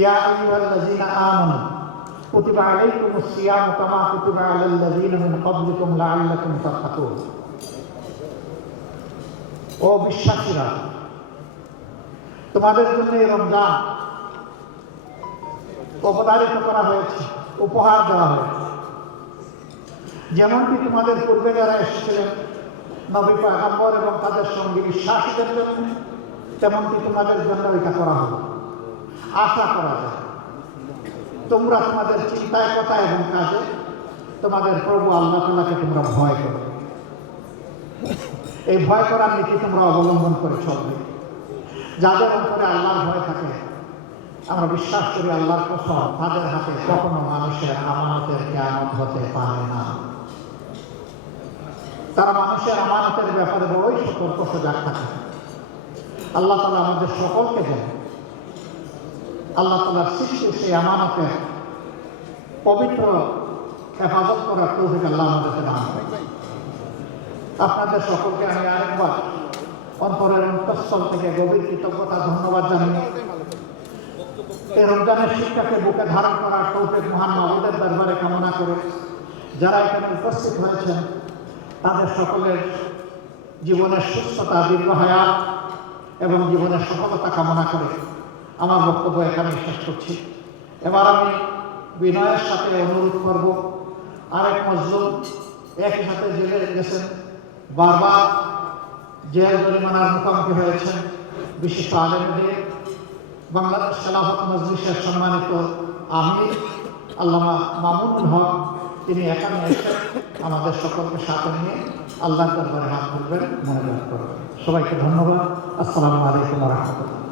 ইয়া আইয়ুহাল্লাযীনা আমানু কুতিবা আলাইকুমুস সিয়ামু কামা কুতিবা আলাল্লাযীনা মিন ক্বাবলিকুম লাআল্লাকুম তাত্তাকুন। ও বিশ্বাসীরা, তোমাদের জন্য এই রমজান অবতারিত করা হয়েছে, উপহার দেওয়া হয়েছে। যেমনটি তোমাদের পূর্বে যারা এসেছিলেন নবী পয়গম্বর এবং তাদের সঙ্গে বিশ্বাসীদের জন্য, তেমনটি তোমাদের জন্য এটা করা হবে। আশা করা যায় তোমরা তোমাদের চিন্তায়, কথা এবং কাজে তোমাদের প্রভু আল্লাহ তাআলাকে তোমরা ভয় করো। এই ভয় করার নীতি তোমরা অবলম্বন করে চলবে। যাদের অন্তরে আল্লাহর ভয় থাকে, আমরা বিশ্বাস করি আল্লাহর কসম, তাদের হাতে কখনো মানুষের আমানতের কিয়ামত হতে পারে না। তারা মানুষের আমানতের ব্যাপারে বড়ই সতর্ক সজাগ থাকে। আল্লাহ তাআলা আমাদের সকলকে দেন আল্লাহ তাআলার সৃষ্টি সেই আমানতের পবিত্র হেফাজত করার তৌফিক আল্লাহ আমাদেরকে দান করেন। আপনাদের সকলকে আমি আরেকবার অন্তরের অন্তঃস্থল থেকে গভীর কৃতজ্ঞতা, ধন্যবাদ জানিয়ে এই রমজানের শিক্ষাকে বুকে ধারণ করার তৌফিক মহান মাবুদের দরবারে কামনা করে যারা এখানে উপস্থিত হয়েছেন তাদের সকলের জীবনের সুস্থতা, দীর্ঘ হায়াত এবং জীবনের সফলতা কামনা করে আমার বক্তব্য এখানে শেষ করছি। এবার আমি বিনয়ের সাথে অনুরোধ করব, আরেক মজলুম একই সাথে জেলে গেছেন, বারবার জেল জরিমানার মুখোমুখি হয়েছেন, বিশিষ্ট আলেমদের বাংলাদেশ খেলাফত মজলিসের সম্মানিত আমির আল্লামা মামুনুল হক, তিনি এখানে এসে আমাদের সকলকে সাথে নিয়ে আল্লাহর দরবারে হাত তুলবেন, মনোনয়ন করবেন। সবাইকে ধন্যবাদ। আসসালামু আলাইকুম ওয়া রাহমাতুল্লাহ।